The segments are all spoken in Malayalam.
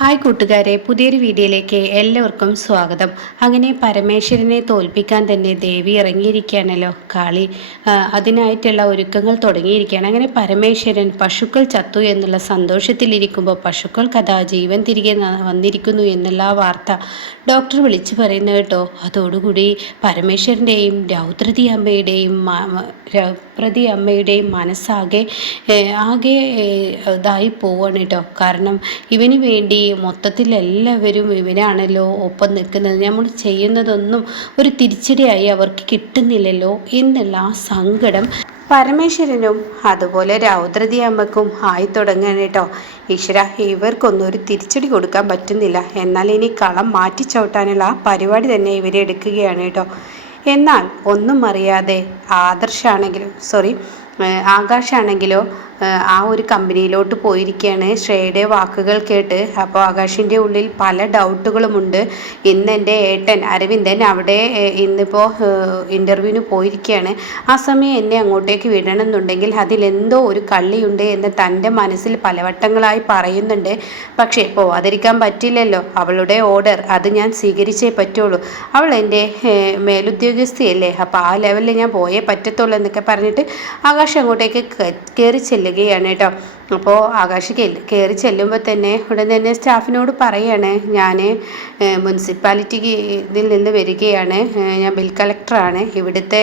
ഹായ് കൂട്ടുകാരെ, പുതിയൊരു വീഡിയോയിലേക്ക് എല്ലാവർക്കും സ്വാഗതം. അങ്ങനെ പരമേശ്വരനെ തോൽപ്പിക്കാൻ തന്നെ ദേവി ഇറങ്ങിയിരിക്കുകയാണല്ലോ. കാളി അതിനായിട്ടുള്ള ഒരുക്കങ്ങൾ തുടങ്ങിയിരിക്കുകയാണ്. അങ്ങനെ പരമേശ്വരൻ പശുക്കൾ ചത്തു എന്നുള്ള സന്തോഷത്തിലിരിക്കുമ്പോൾ പശുക്കൾ കഥ ജീവൻ തിരികെ വന്നിരിക്കുന്നു എന്നുള്ള ആ വാർത്ത ഡോക്ടർ വിളിച്ചു പറയുന്നത് കേട്ടോ. അതോടുകൂടി പരമേശ്വരൻ്റെയും രൗദ്രതി അമ്മയുടെയും മനസ്സാകെ ഇതായി പോവാണ് കേട്ടോ. കാരണം ഇവന് വേണ്ടി മൊത്തത്തിൽ എല്ലാവരും ഇവനാണല്ലോ ഒപ്പം നിൽക്കുന്നത്. നമ്മൾ ചെയ്യുന്നതൊന്നും ഒരു തിരിച്ചടിയായി അവർക്ക് കിട്ടുന്നില്ലല്ലോ എന്നുള്ള ആ സങ്കടം പരമേശ്വരനും അതുപോലെ രൗദ്രതി അമ്മക്കും ആയി തുടങ്ങുകയാണ് കേട്ടോ. ഈശ്വര, ഇവർക്കൊന്നും ഒരു തിരിച്ചടി കൊടുക്കാൻ പറ്റുന്നില്ല. എന്നാൽ ഇനി കളം മാറ്റി ചവിട്ടാനുള്ള ആ പരിപാടി തന്നെ ഇവരെ എടുക്കുകയാണ് കേട്ടോ. എന്നാൽ ഒന്നും അറിയാതെ ആകാശാണെങ്കിലോ ആ ഒരു കമ്പനിയിലോട്ട് പോയിരിക്കുകയാണ് ശ്രേയയുടെ വാക്കുകൾ കേട്ട്. അപ്പോൾ ആകാശിൻ്റെ ഉള്ളിൽ പല ഡൗട്ടുകളുമുണ്ട്. ഇന്ന് എൻ്റെ ഏട്ടൻ അരവിന്ദൻ അവിടെ ഇന്നിപ്പോൾ ഇൻ്റർവ്യൂവിന് പോയിരിക്കുകയാണ്. ആ സമയം എന്നെ അങ്ങോട്ടേക്ക് വിടണമെന്നുണ്ടെങ്കിൽ അതിലെന്തോ ഒരു കള്ളിയുണ്ട് എന്ന് തൻ്റെ മനസ്സിൽ പലവട്ടങ്ങളായി പറയുന്നുണ്ട്. പക്ഷേ പോവാതിരിക്കാൻ പറ്റില്ലല്ലോ. അവളുടെ ഓർഡർ അത് ഞാൻ സ്വീകരിച്ചേ പറ്റുള്ളൂ. അവൾ എൻ്റെ മേലുദ്യോഗസ്ഥയല്ലേ, അപ്പോൾ ആ ലെവലിൽ ഞാൻ പോയേ പറ്റത്തുള്ളൂ എന്നൊക്കെ പറഞ്ഞിട്ട് ആകാശ് അങ്ങോട്ടേക്ക് കയറി ചെല്ലുകയാണ് കേട്ടോ. അപ്പോൾ ആകാശ് കയറി ചെല്ലുമ്പോൾ തന്നെ ഉടൻ തന്നെ സ്റ്റാഫിനോട് പറയാണ്, ഞാൻ മുനിസിപ്പാലിറ്റിക്ക് ഇതിൽ നിന്ന് വരികയാണ്, ഞാൻ ബിൽ കളക്ടറാണ്, ഇവിടുത്തെ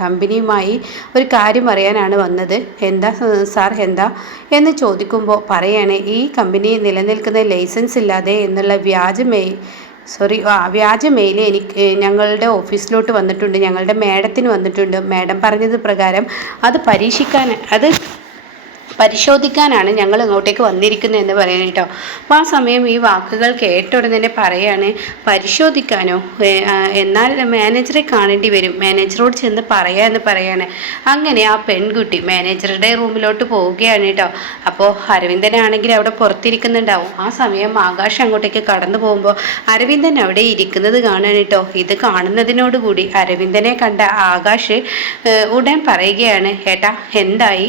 കമ്പനിയുമായി ഒരു കാര്യം അറിയാനാണ് വന്നത്. എന്താ സാർ എന്താ എന്ന് ചോദിക്കുമ്പോൾ പറയാണ്, ഈ കമ്പനി നിലനിൽക്കുന്ന ലൈസൻസ് ഇല്ലാതെ എന്നുള്ള വ്യാജ മെയിൽ ഞങ്ങളുടെ ഓഫീസിലോട്ട് വന്നിട്ടുണ്ട്, ഞങ്ങളുടെ മാഡത്തിന് വന്നിട്ടുണ്ട്. മാഡം പറഞ്ഞത് പ്രകാരം അത് പരിശോധിക്കാനാണ് ഞങ്ങൾ ഇങ്ങോട്ടേക്ക് വന്നിരിക്കുന്നത് എന്ന് പറയുന്നത് കേട്ടോ. അപ്പോൾ ആ സമയം ഈ വാക്കുകൾ കേട്ട ഉടനെ തന്നെ പറയാണ്, പരിശോധിക്കാനോ, എന്നാൽ മാനേജറെ കാണേണ്ടി വരും, മാനേജറോട് ചെന്ന് എന്ന് പറയാണ്. അങ്ങനെ ആ പെൺകുട്ടി മാനേജറുടെ റൂമിലോട്ട് പോവുകയാണ് കേട്ടോ. അപ്പോൾ അരവിന്ദനാണെങ്കിൽ അവിടെ പുറത്തിരിക്കുന്നുണ്ടാവും. ആ സമയം ആകാശ് അങ്ങോട്ടേക്ക് കടന്നു പോകുമ്പോൾ അരവിന്ദൻ അവിടെ ഇരിക്കുന്നത് കാണാൻ കേട്ടോ. ഇത് കാണുന്നതിനോടുകൂടി അരവിന്ദനെ കണ്ട ആകാശ് ഉടൻ പറയുകയാണ്, ഏട്ടാ എന്തായി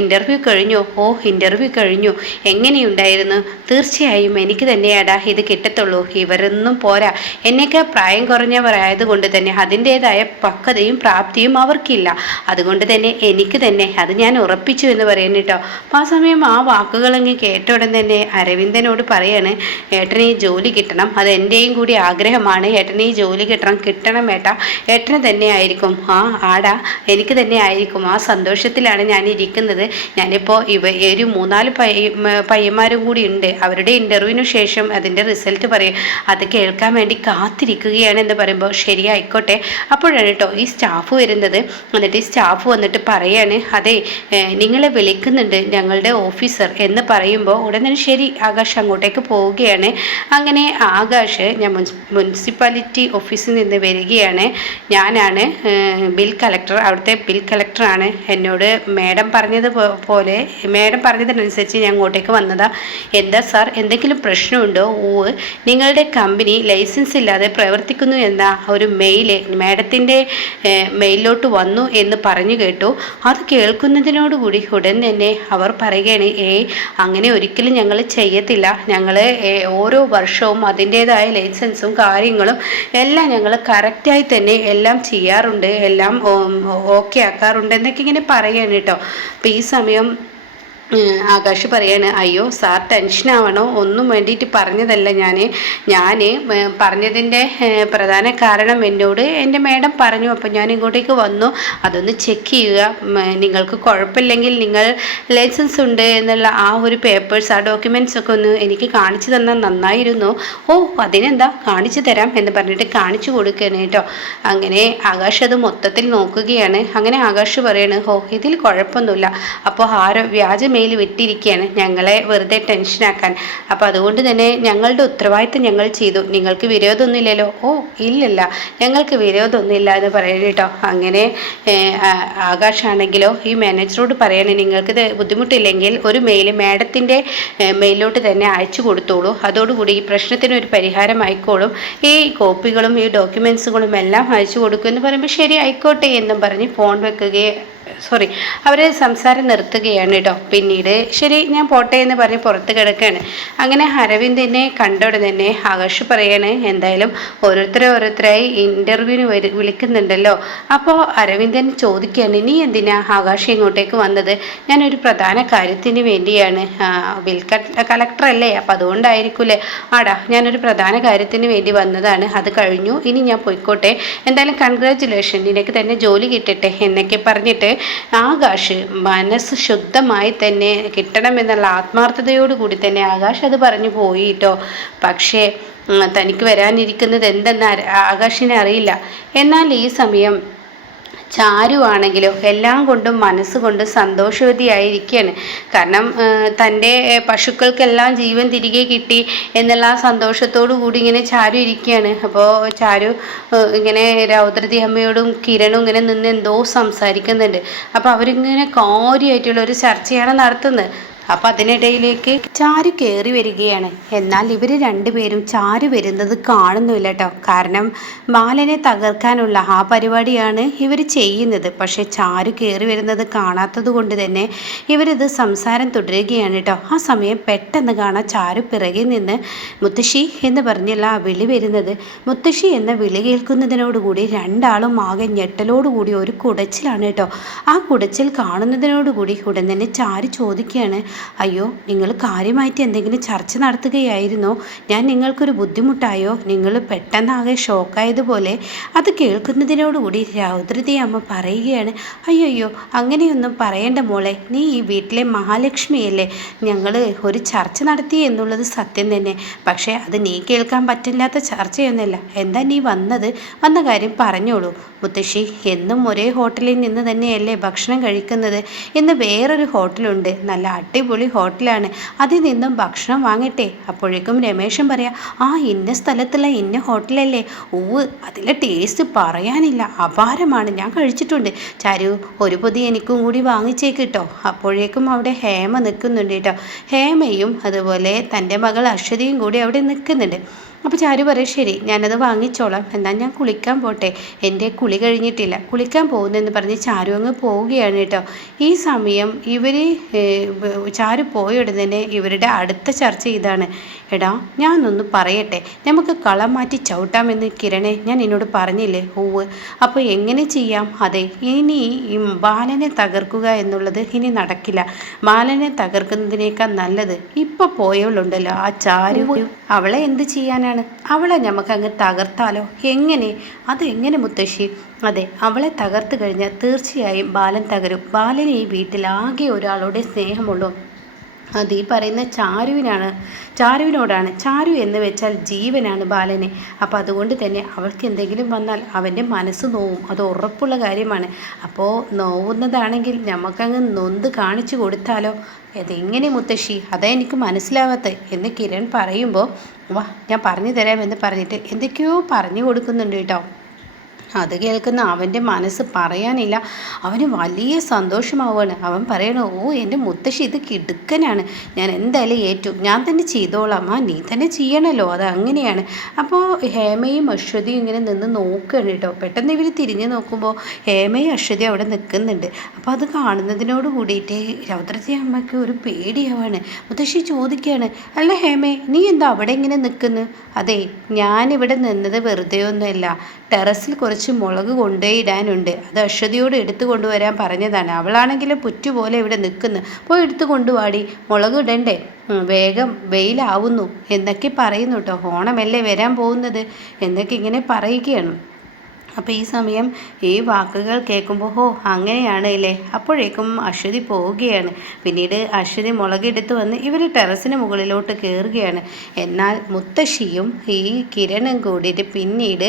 ഇൻ്റർവ്യൂ കഴിഞ്ഞോ? ഓ, ഇൻ്റർവ്യൂ കഴിഞ്ഞു. എങ്ങനെയുണ്ടായിരുന്നു? തീർച്ചയായും എനിക്ക് തന്നെയാടാ ഇത് കിട്ടത്തുള്ളൂ. ഇവരൊന്നും പോരാ, എന്നേക്കാൾ പ്രായം കുറഞ്ഞവരായതുകൊണ്ട് തന്നെ അതിൻ്റേതായ പക്വതയും പ്രാപ്തിയും അവർക്കില്ല. അതുകൊണ്ട് തന്നെ എനിക്ക് തന്നെ അത് ഞാൻ ഉറപ്പിച്ചു എന്ന് പറയുന്നു കേട്ടോ. അപ്പോൾ ആ സമയം ആ വാക്കുകളങ്ങ് കേട്ട ഉടൻ തന്നെ അരവിന്ദനോട് പറയാണ്, ഏട്ടന് ഈ ജോലി കിട്ടണം, അത് എൻ്റെയും കൂടി ആഗ്രഹമാണ്. ഏട്ടന് ഈ ജോലി കിട്ടണം ഏട്ടാ, ഏട്ടന് തന്നെ ആയിരിക്കും. ആടാ, എനിക്ക് തന്നെ ആയിരിക്കും. ആ സന്തോഷത്തിലാണ് ഞാൻ ഇരിക്കുന്നത്. ഞാനിപ്പോൾ ഒരു 3-4 പയ്യന്മാരും കൂടി ഉണ്ട്. അവരുടെ ഇൻ്റർവ്യൂവിന് ശേഷം അതിൻ്റെ റിസൾട്ട് പറയും, അത് കേൾക്കാൻ വേണ്ടി കാത്തിരിക്കുകയാണ് എന്ന് പറയുമ്പോൾ ശരി ആയിക്കോട്ടെ. അപ്പോഴാണ് കേട്ടോ ഈ സ്റ്റാഫ് വരുന്നത്. എന്നിട്ട് ഈ സ്റ്റാഫ് വന്നിട്ട് പറയാണ്, അതെ നിങ്ങളെ വിളിക്കുന്നുണ്ട് ഞങ്ങളുടെ ഓഫീസർ എന്ന് പറയുമ്പോൾ ഉടനെ ശരി ആകാശ് അങ്ങോട്ടേക്ക് പോവുകയാണ്. അങ്ങനെ ആകാശ്, ഞാൻ മുനിസിപ്പാലിറ്റി ഓഫീസിൽ നിന്ന് വരികയാണ്, ഞാനാണ് ബിൽ കളക്ടർ, അവിടുത്തെ ബിൽ കളക്ടറാണ്. എന്നോട് മാഡം പറഞ്ഞതിനനുസരിച്ച് ഞാൻ അങ്ങോട്ടേക്ക് വന്നതാ. എന്താ സാർ, എന്തെങ്കിലും പ്രശ്നമുണ്ടോ? നിങ്ങളുടെ കമ്പനി ലൈസൻസ് ഇല്ലാതെ പ്രവർത്തിക്കുന്നു എന്ന ഒരു മെയില് മാഡത്തിൻ്റെ മെയിലിലോട്ട് വന്നു എന്ന് പറഞ്ഞു കേട്ടു. അത് കേൾക്കുന്നതിനോടുകൂടി ഉടൻ തന്നെ അവർ പറയുകയാണ്, അങ്ങനെ ഒരിക്കലും ഞങ്ങൾ ചെയ്യത്തില്ല. ഞങ്ങൾ ഓരോ വർഷവും അതിൻ്റേതായ ലൈസൻസും കാര്യങ്ങളും എല്ലാം ഞങ്ങൾ കറക്റ്റായി തന്നെ എല്ലാം ചെയ്യാറുണ്ട്, എല്ലാം ഓക്കെ ആക്കാറുണ്ട് എന്നൊക്കെ ഇങ്ങനെ പറയുകയാണ് കേട്ടോ. അപ്പോൾ ഈ സമയം ആകാശ് പറയാണ്, അയ്യോ സാർ ടെൻഷനാവണോ, ഒന്നും വേണ്ടിയിട്ട് പറഞ്ഞതല്ല. ഞാൻ പറഞ്ഞതിൻ്റെ പ്രധാന കാരണം എന്നോട് എൻ്റെ മാഡം പറഞ്ഞു. അപ്പോൾ ഞാൻ ഇങ്ങോട്ടേക്ക് വന്നു, അതൊന്ന് ചെക്ക് ചെയ്യുക. നിങ്ങൾക്ക് കുഴപ്പമില്ലെങ്കിൽ നിങ്ങൾ ലൈസൻസ് ഉണ്ട് എന്നുള്ള ആ ഒരു പേപ്പേഴ്സ്, ആ ഡോക്യുമെൻറ്റ്സ് ഒക്കെ ഒന്ന് എനിക്ക് കാണിച്ചു തന്നാൽ നന്നായിരുന്നു. ഓ, അതിനെന്താ, കാണിച്ചു തരാം എന്ന് പറഞ്ഞിട്ട് കാണിച്ചു കൊടുക്കുകയാണ് കേട്ടോ. അങ്ങനെ ആകാശ് അത് മൊത്തത്തിൽ നോക്കുകയാണ്. അങ്ങനെ ആകാശ് പറയാണ്, ഇതിൽ കുഴപ്പമൊന്നുമില്ല. അപ്പോൾ വ്യാജ മെയിൽ വിട്ടിരിക്കുകയാണ് ഞങ്ങളെ വെറുതെ ടെൻഷനാക്കാൻ. അപ്പോൾ അതുകൊണ്ട് തന്നെ ഞങ്ങളുടെ ഉത്തരവാദിത്തം ഞങ്ങൾ ചെയ്തു. നിങ്ങൾക്ക് വിരോധമൊന്നുമില്ലല്ലോ? ഓ ഇല്ലല്ല, ഞങ്ങൾക്ക് വിരോധമൊന്നുമില്ല എന്ന് പറയുന്നത് കേട്ടോ. അങ്ങനെ ആകാശാണെങ്കിലോ ഈ മാനേജറോട് പറയണേ, നിങ്ങൾക്കിത് ബുദ്ധിമുട്ടില്ലെങ്കിൽ ഒരു മെയിൽ മാഡത്തിൻ്റെ മെയിലോട്ട് തന്നെ അയച്ചു കൊടുത്തോളൂ. അതോടുകൂടി ഈ പ്രശ്നത്തിനൊരു പരിഹാരം ആയിക്കോളും. ഈ കോപ്പികളും ഈ ഡോക്യുമെൻസുകളും എല്ലാം അയച്ചു കൊടുക്കുമെന്ന് പറയുമ്പോൾ ശരി ആയിക്കോട്ടെ എന്നും പറഞ്ഞ് ഫോൺ വെക്കുകയും സോറി അവർ സംസാരം നിർത്തുകയാണ് കേട്ടോ. പിന്നീട് ശരി ഞാൻ പോട്ടെ എന്ന് പറഞ്ഞ് പുറത്ത് കിടക്കുകയാണ്. അങ്ങനെ അരവിന്ദനെ കണ്ട ഉടനെ തന്നെ ആകാശ് പറയാണ്, എന്തായാലും ഓരോരുത്തരായി ഇൻ്റർവ്യൂവിന് വിളിക്കുന്നുണ്ടല്ലോ. അപ്പോൾ അരവിന്ദൻ ചോദിക്കുകയാണ്, നീ എന്തിനാ ആകാശ് ഇങ്ങോട്ടേക്ക് വന്നത്? ഞാനൊരു പ്രധാന കാര്യത്തിന് വേണ്ടിയാണ്. ബിൽ കളക്ടർ അല്ലേ, അപ്പം അതുകൊണ്ടായിരിക്കൂലേ? ആടാ, ഞാനൊരു പ്രധാന കാര്യത്തിന് വേണ്ടി വന്നതാണ്, അത് കഴിഞ്ഞു, ഇനി ഞാൻ പോയിക്കോട്ടെ. എന്തായാലും കൺഗ്രാറ്റുലേഷൻ, നിനക്ക് തന്നെ ജോലി കിട്ടട്ടെ എന്നൊക്കെ പറഞ്ഞിട്ട് ആകാശ് മനസ്സ് ശുദ്ധമായി തന്നെ കിട്ടണമെന്നുള്ള ആത്മാർത്ഥതയോടുകൂടി തന്നെ ആകാശ് അത് പറഞ്ഞു പോയി കേട്ടോ. പക്ഷേ തനിക്ക് വരാനിരിക്കുന്നത് എന്തെന്ന് ആകാശിനെ അറിയില്ല. എന്നാൽ ഈ സമയം ചാരു ആണെങ്കിലോ എല്ലാം കൊണ്ടും മനസ്സുകൊണ്ട് സന്തോഷവതിയായിരിക്കുകയാണ്. കാരണം തൻ്റെ പശുക്കൾക്കെല്ലാം ജീവൻ തിരികെ കിട്ടി എന്നുള്ള ആ സന്തോഷത്തോടു കൂടി ഇങ്ങനെ ചാരു ഇരിക്കുകയാണ്. അപ്പോൾ ചാരു ഇങ്ങനെ രൗദ്രതി അമ്മയോടും കിരണും ഇങ്ങനെ നിന്ന് എന്തോ സംസാരിക്കുന്നുണ്ട്. അപ്പോൾ അവരിങ്ങനെ കാര്യമായിട്ടുള്ള ഒരു ചർച്ചയാണ് നടത്തുന്നത്. അപ്പം അതിനിടയിലേക്ക് ചാരു കയറി വരികയാണ്. എന്നാൽ ഇവർ രണ്ടുപേരും ചാരു വരുന്നത് കാണുന്നില്ല കേട്ടോ. കാരണം ബാലനെ തകർക്കാനുള്ള ആ പരിപാടിയാണ് ഇവർ ചെയ്യുന്നത്. പക്ഷെ ചാരു കയറി വരുന്നത് കാണാത്തത് കൊണ്ട് തന്നെ ഇവരിത് സംസാരം തുടരുകയാണ് കേട്ടോ. ആ സമയം പെട്ടെന്ന് കാണാൻ ചാരു പിറകിൽ നിന്ന് മുത്തശ്ശി എന്ന് പറഞ്ഞുള്ള ആ വിളി വരുന്നത്. മുത്തശ്ശി എന്ന വിളി കേൾക്കുന്നതിനോടുകൂടി രണ്ടാളും ആകെ ഞെട്ടലോടുകൂടി ഒരു കുടച്ചിലാണ് കേട്ടോ. ആ കുടച്ചിൽ കാണുന്നതിനോടുകൂടി ഉടൻ തന്നെ ചാരു ചോദിക്കുകയാണ്, അയ്യോ, നിങ്ങൾ കാര്യമായിട്ട് എന്തെങ്കിലും ചർച്ച നടത്തുകയായിരുന്നോ? ഞാൻ നിങ്ങൾക്കൊരു ബുദ്ധിമുട്ടായോ? നിങ്ങൾ പെട്ടെന്നാകെ ഷോക്കായതുപോലെ. അത് കേൾക്കുന്നതിനോടുകൂടി രൗദ്രതി അമ്മ പറയുകയാണ്, അയ്യോ അങ്ങനെയൊന്നും പറയേണ്ട മോളെ, നീ ഈ വീട്ടിലെ മഹാലക്ഷ്മിയല്ലേ. ഞങ്ങൾ ഒരു ചർച്ച നടത്തി എന്നുള്ളത് സത്യം തന്നെ. പക്ഷേ അത് നീ കേൾക്കാൻ പറ്റില്ലാത്ത ചർച്ചയൊന്നുമല്ല. എന്താ നീ വന്ന കാര്യം പറഞ്ഞോളൂ. മുത്തശ്ശി എന്നും ഒരേ ഹോട്ടലിൽ നിന്ന് തന്നെയല്ലേ ഭക്ഷണം കഴിക്കുന്നത്? ഇന്ന് വേറൊരു ഹോട്ടലുണ്ട്, നല്ല അടിപൊളി ഹോട്ടലാണ്, അതിൽ നിന്നും ഭക്ഷണം വാങ്ങട്ടെ? അപ്പോഴേക്കും രമേശൻ പറയാം, ഇന്ന സ്ഥലത്തുള്ള ഇന്ന ഹോട്ടലല്ലേ? അതിലെ ടേസ്റ്റ് പറയാനില്ല, അപാരമാണ്, ഞാൻ കഴിച്ചിട്ടുണ്ട്. ചാരു, ഒരു പൊതി എനിക്കും കൂടി വാങ്ങിച്ചേക്ക് കേട്ടോ. അപ്പോഴേക്കും അവിടെ ഹേമ നിൽക്കുന്നുണ്ട് കേട്ടോ. ഹേമയും അതുപോലെ തൻ്റെ മകൾ അശ്വതിയും കൂടി അവിടെ നിൽക്കുന്നുണ്ട്. അപ്പോൾ ചാരു പറയും, ശരി ഞാനത് വാങ്ങിച്ചോളാം, എന്നാൽ ഞാൻ കുളിക്കാൻ പോട്ടെ, എൻ്റെ കുളി കഴിഞ്ഞിട്ടില്ല, കുളിക്കാൻ പോകുന്നെന്ന് പറഞ്ഞ് ചാരു അങ്ങ് പോവുകയാണ് കേട്ടോ. ഈ സമയം ഇവർ ചാരു പോയ ഉടനെ തന്നെ ഇവരുടെ അടുത്ത ചർച്ച ഇതാണ്, എടാ ഞാനൊന്ന് പറയട്ടെ, നമുക്ക് കളം മാറ്റി ചവിട്ടാമെന്ന് കിരണേ ഞാൻ എന്നോട് പറഞ്ഞില്ലേ? അപ്പോൾ എങ്ങനെ ചെയ്യാം? അതെ, ഇനി ഈ ബാലനെ തകർക്കുക എന്നുള്ളത് ഇനി നടക്കില്ല. ബാലനെ തകർക്കുന്നതിനേക്കാൾ നല്ലത് ഇപ്പോൾ പോയവളുണ്ടല്ലോ ആ ചാരു, അവളെ എന്ത് ചെയ്യാനാണ്? അവളെ നമുക്കങ്ങ് തകർത്താലോ? എങ്ങനെ? അതെങ്ങനെ മുത്തശ്ശി? അതെ, അവളെ തകർത്ത് കഴിഞ്ഞാൽ തീർച്ചയായും ബാലൻ തകരും. ബാലന് ഈ വീട്ടിൽ ആകെ ഒരാളുടെ സ്നേഹമുള്ളൂ, അത് ഈ പറയുന്ന ചാരുവിനോടാണ്. ചാരു എന്ന് വെച്ചാൽ ജീവനാണ് ബാലന്. അപ്പോൾ അതുകൊണ്ട് തന്നെ അവൾക്ക് എന്തെങ്കിലും വന്നാൽ അവൻ്റെ മനസ്സ് നോവും, അത് ഉറപ്പുള്ള കാര്യമാണ്. അപ്പോൾ നോവുന്നതാണെങ്കിൽ നമുക്കങ്ങ് നൊന്ത് കാണിച്ചു കൊടുത്താലോ? അതെങ്ങനെ മുത്തശ്ശി? അതാ എനിക്ക് മനസ്സിലാവാത്തത് എന്ന് കിരൺ പറയുമ്പോൾ, വാ ഞാൻ പറഞ്ഞു തരാമെന്ന് പറഞ്ഞിട്ട് എന്തൊക്കെയോ പറഞ്ഞു കൊടുക്കുന്നുണ്ട് കേട്ടോ. അത് കേൾക്കുന്ന അവൻ്റെ മനസ്സ് പറയാനില്ല, അവന് വലിയ സന്തോഷമാവുകയാണ്. അവൻ പറയണ, എൻ്റെ മുത്തശ്ശി ഇത് കിടുക്കനാണ്, ഞാൻ എന്തായാലും ഏറ്റു, ഞാൻ തന്നെ ചെയ്തോളാം. നീ തന്നെ ചെയ്യണമല്ലോ, അത് അങ്ങനെയാണ്. അപ്പോൾ ഹേമയും അശ്വതിയും ഇങ്ങനെ നിന്ന് നോക്കുകയാണ് കേട്ടോ. പെട്ടെന്ന് ഇവർ തിരിഞ്ഞ് നോക്കുമ്പോൾ ഹേമയും അശ്വതിയും അവിടെ നിൽക്കുന്നുണ്ട്. അപ്പോൾ അത് കാണുന്നതിനോട് കൂടിയിട്ട് രൗദ്രതി അമ്മയ്ക്ക് ഒരു പേടിയാവാണ്. മുത്തശ്ശി ചോദിക്കുകയാണ്, അല്ല ഹേമേ, നീ എന്താ അവിടെ ഇങ്ങനെ നിൽക്കുന്നു? അതെ, ഞാനിവിടെ നിന്നത് വെറുതെയൊന്നുമല്ല, ടെറസിൽ കുറച്ച് മുളക് കൊണ്ടുപോയിടാനുണ്ട്, അത് അശ്വതിയോട് എടുത്തു കൊണ്ടുവരാൻ പറഞ്ഞതാണ്. അവളാണെങ്കിൽ പുറ്റുപോലെ ഇവിടെ നിൽക്കുന്നു, പോയി എടുത്തു കൊണ്ടുവാടി, മുളക് ഇടണ്ടേ, വേഗം വെയിലാവുന്നു എന്നൊക്കെ പറയുന്നു കേട്ടോ. ഓണമല്ലേ വരാൻ പോകുന്നത് എന്നൊക്കെ ഇങ്ങനെ പറയുകയാണ്. അപ്പോൾ ഈ സമയം ഈ വാക്കുകൾ കേൾക്കുമ്പോൾ അങ്ങനെയാണ് അല്ലേ. അപ്പോഴേക്കും അശ്വതി പോവുകയാണ്. പിന്നീട് അശ്വതി മുളകെടുത്ത് വന്ന് ഇവർ ടെറസിന് മുകളിലോട്ട് കയറുകയാണ്. എന്നാൽ മുത്തശ്ശിയും ഈ കിരണും കൂടിയിട്ട് പിന്നീട്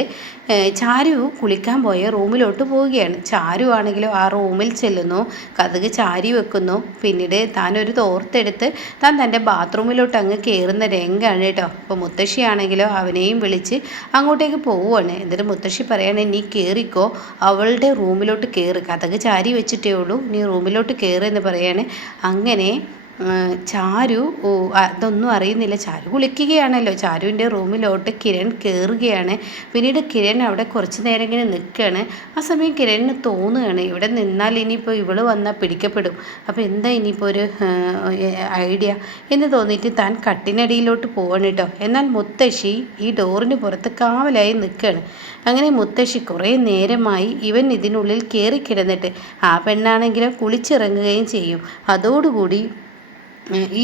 ചാരു കുളിക്കാൻ പോയ റൂമിലോട്ട് പോവുകയാണ്. ചാരു ആണെങ്കിലോ ആ റൂമിൽ ചെല്ലുന്നു, കതക് ചാരി വെക്കുന്നു. പിന്നീട് താനൊരു തോർത്തെടുത്ത് താൻ തൻ്റെ ബാത്റൂമിലോട്ട് അങ്ങ് കയറുന്ന രംഗമാണ് കേട്ടോ. അപ്പോൾ മുത്തശ്ശിയാണെങ്കിലോ അവനെയും വിളിച്ച് അങ്ങോട്ടേക്ക് പോവുകയാണ്. എന്നിട്ട് മുത്തശ്ശി പറയാണ്, നീ കയറിക്കോ, അവളുടെ റൂമിലോട്ട് കയറ്, കതക് ചാരി വെച്ചിട്ടേ ഉള്ളൂ, നീ റൂമിലോട്ട് കയറ് എന്ന് പറയാണ്. അങ്ങനെ ചാരു അതൊന്നും അറിയുന്നില്ല. ചാരു കുളിക്കുകയാണല്ലോ. ചാരുവിൻ്റെ റൂമിലോട്ട് കിരൺ കയറുകയാണ്. പിന്നീട് കിരൺ അവിടെ കുറച്ച് നേരം ഇങ്ങനെ നിൽക്കുകയാണ്. ആ സമയം കിരണിന് തോന്നുകയാണ് ഇവിടെ നിന്നാൽ ഇനിയിപ്പോൾ ഇവള് വന്നാൽ പിടിക്കപ്പെടും. അപ്പോൾ എന്താ ഇനിയിപ്പോൾ ഒരു ഐഡിയ എന്ന് തോന്നിയിട്ട് താൻ കട്ടിനടിയിലോട്ട് പോവാണ് കേട്ടോ. എന്നാൽ മുത്തശ്ശി ഈ ഡോറിന് പുറത്ത് കാവലായി നിൽക്കുകയാണ്. അങ്ങനെ മുത്തശ്ശി കുറേ നേരമായി ഇവൻ ഇതിനുള്ളിൽ കയറി കിടന്നിട്ട് ആ പെണ്ണാണെങ്കിലും കുളിച്ചിറങ്ങുകയും ചെയ്യും. അതോടുകൂടി ഈ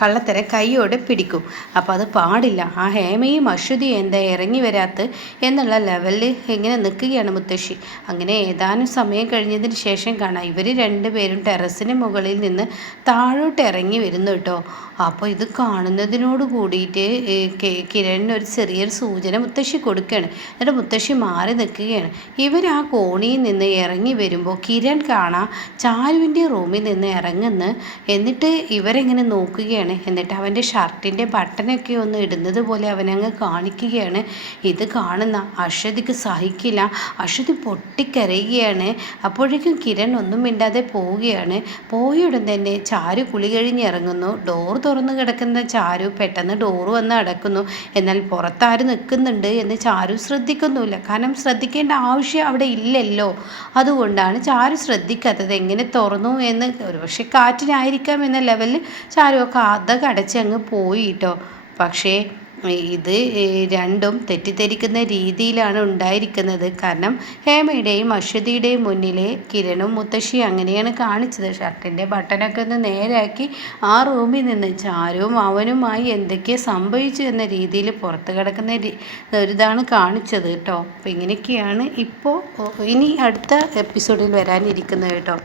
കള്ളത്തരം കൈയോടെ പിടിക്കും. അപ്പോൾ അത് പാടില്ല. ആ ഹേമയും അശ്വതിയും എന്താ ഇറങ്ങി വരാത്ത എന്നുള്ള ലെവലിൽ ഇങ്ങനെ നിൽക്കുകയാണ് മുത്തശ്ശി. അങ്ങനെ ഏതാനും സമയം കഴിഞ്ഞതിന് ശേഷം കാണാം ഇവർ രണ്ടുപേരും ടെറസിന് മുകളിൽ നിന്ന് താഴോട്ട് ഇറങ്ങി വരുന്നു കേട്ടോ. അപ്പോൾ ഇത് കാണുന്നതിനോട് കൂടിയിട്ട് കിരണിന് ഒരു ചെറിയൊരു സൂചന മുത്തശ്ശി കൊടുക്കുകയാണ്. എന്നിട്ട് മുത്തശ്ശി മാറി നിൽക്കുകയാണ്. ഇവർ ആ കോണിയിൽ നിന്ന് ഇറങ്ങി വരുമ്പോൾ കിരൺ കാണാം ചാരുവിൻ്റെ റൂമിൽ നിന്ന് ഇറങ്ങുന്നു. എന്നിട്ട് ഇവരെങ്ങനെ നോക്കുകയാണ്. എന്നിട്ട് അവൻ്റെ ഷർട്ടിൻ്റെ ബട്ടനൊക്കെ ഒന്ന് ഇടുന്നത് പോലെ അവനങ്ങ് കാണിക്കുകയാണ്. ഇത് കാണുന്ന അശ്വതിക്ക് സഹിക്കില്ല. അശ്വതി പൊട്ടിക്കരയുകയാണ്. അപ്പോഴേക്കും കിരൺ ഒന്നും മിണ്ടാതെ പോവുകയാണ്. പോയുടൻ തന്നെ ചാരു കുളി കഴിഞ്ഞ് ഇറങ്ങുന്നു. ഡോർ തുറന്നു കിടക്കുന്ന ചാരു പെട്ടെന്ന് ഡോറ് വന്ന് അടക്കുന്നു. എന്നാൽ പുറത്താര് നിൽക്കുന്നുണ്ട് എന്ന് ചാരു ശ്രദ്ധിക്കുന്നുമില്ല. കാരണം ശ്രദ്ധിക്കേണ്ട ആവശ്യം അവിടെ ഇല്ലല്ലോ. അതുകൊണ്ടാണ് ചാരു ശ്രദ്ധിക്കാത്തത്. എങ്ങനെ തുറന്നു എന്ന് ഒരുപക്ഷെ കാറ്റിനായിരിക്കാം എന്ന ലെവലിൽ ചാരു അതൊക്കെ അടച്ച് അങ്ങ് പോയി കേട്ടോ. പക്ഷേ ഇത് രണ്ടും തെറ്റിദ്ധരിക്കുന്ന രീതിയിലാണ് ഉണ്ടായിരിക്കുന്നത്. കാരണം ഹേമയുടെയും അശ്വതിയുടെയും മുന്നിൽ കിരണും മുത്തശ്ശി അങ്ങനെയാണ് കാണിച്ചത്. ഷർട്ടിൻ്റെ ബട്ടനൊക്കെ ഒന്ന് നേരാക്കി ആ റൂമിൽ നിന്ന് ചാരുവും അവനുമായി എന്തൊക്കെ സംഭവിച്ചു എന്ന രീതിയിൽ പുറത്ത് കിടക്കുന്ന ഒരിതാണ് കാണിച്ചത് കേട്ടോ. അപ്പോൾ ഇങ്ങനെയൊക്കെയാണ് ഇപ്പോൾ ഇനി അടുത്ത എപ്പിസോഡിൽ വരാനിരിക്കുന്നത് കേട്ടോ.